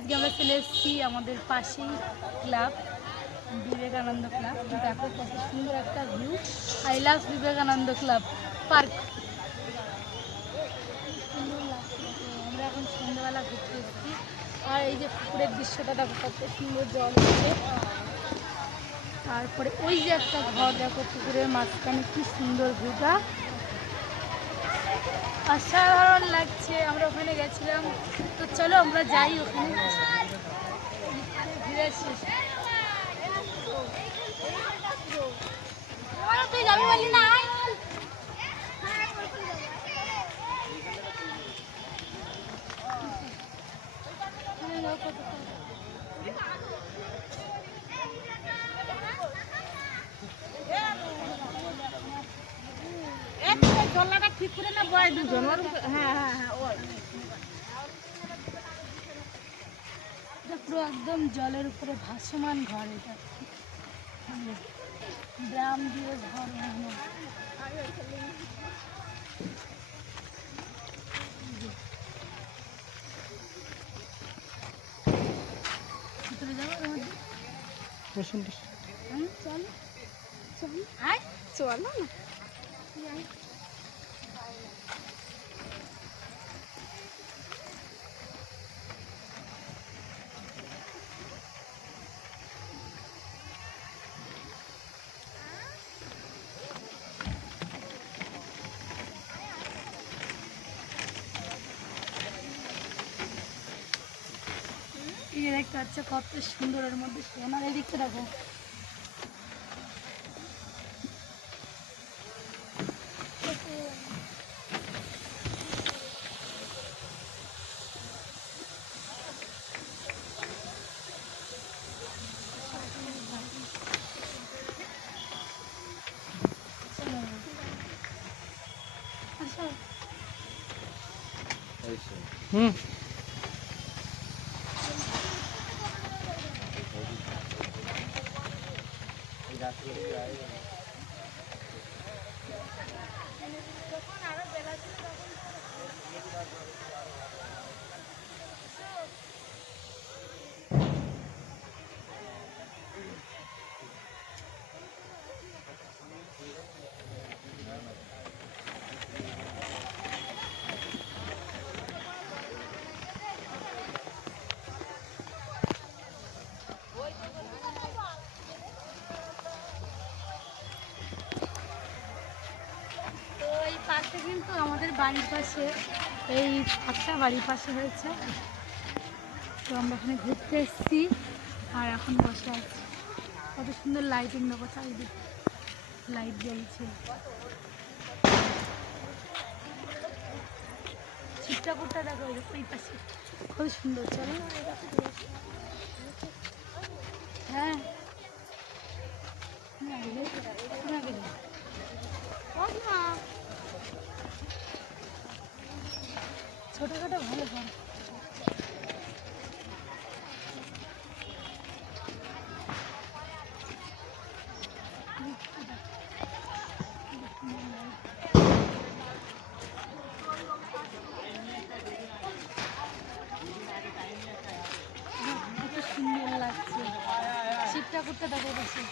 আজকে আমরা চলে এসেছি আমাদের পাশেই ক্লাব, বিবেকানন্দ ক্লাব। দেখো কত সুন্দর একটা view I love Vivekananda club park. সুন্দর লাগছে আমরা এখন সন্ধ্যাবেলা ঘুরতে এসেছি। আর এই যে পুকুরের দৃশ্যটা দেখো, কত সুন্দর জল আছে তারপরে ওই যে একটা ঘর, দেখো পুকুরের মাঝখানে কি সুন্দর ভিউটা অসাধারণ লাগছে। আমরা ওখানে গেছিলাম। চলো আমরা যাই ওখানে। তুই যাবি বলি না? জল্লাটা ঠিক করে না বয় দুজন। হ্যাঁ হ্যাঁ হ্যাঁ ওই এটা পুরো একদম জলের উপরে ভাসমান ঘর এটা। ড্রাম দিয়ে ঘর ভিতরে যাব চল। চল। আয় চল না। এই দেখতে পাচ্ছ কত সুন্দর এর মধ্যে সোনার এদিকটা দেখো। হুম কিন্তু আমাদের বাড়ির পাশে এই পার্কটা বাড়ির পাশে হয়েছে। তো আমরা এখানে ঘুরতে এসেছি আর এখন বসে আছি। কত সুন্দর লাইটিং দেবো চারিদিকে। লাইট জ্বলছে। চিত্রাকুটটা দেখো ওই পাশে। খুব সুন্দর, চলো। হ্যাঁ না গেলে না গেলে ছোটখাটো ভালো ঘর কত সুন্দর লাগছে শীতটা করতে দেখো বসে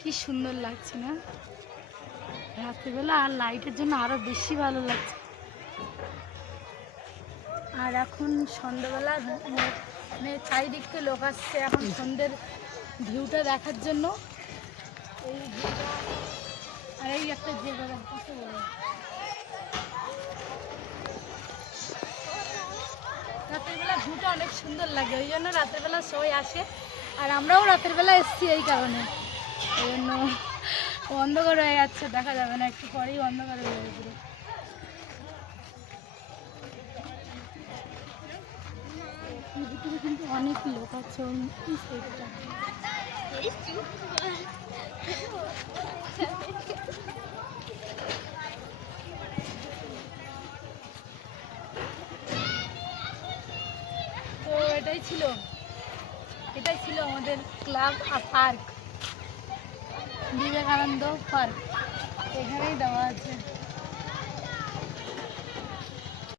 কি সুন্দর লাগছে না? রাত্রিবেলা আর লাইটের জন্য আরও বেশি ভালো লাগছে। আর এখন সন্ধ্যাবেলা মানে চারিদিকতে লোক আসছে এখন সন্ধ্যের ভিউটা দেখার জন্য। এই ভিউটা আর এই একটা বড়? রাতেরবেলা ভিউটা অনেক সুন্দর লাগে, ওই জন্য রাতেরবেলা সবাই আসে। আর আমরাও রাতের বেলা এসেছি এই কারণে। জন্য অন্ধকার হয়ে যাচ্ছে, দেখা যাবে না, একটু পরেই অন্ধকার হয়ে যাবে কিন্তু অনেক লোক আছে, ওই তো এটাই ছিল। এটাই ছিল আমাদের ক্লাব আর পার্ক বিবেকানন্দ পার্ক। এখানেই দেওয়া আছে।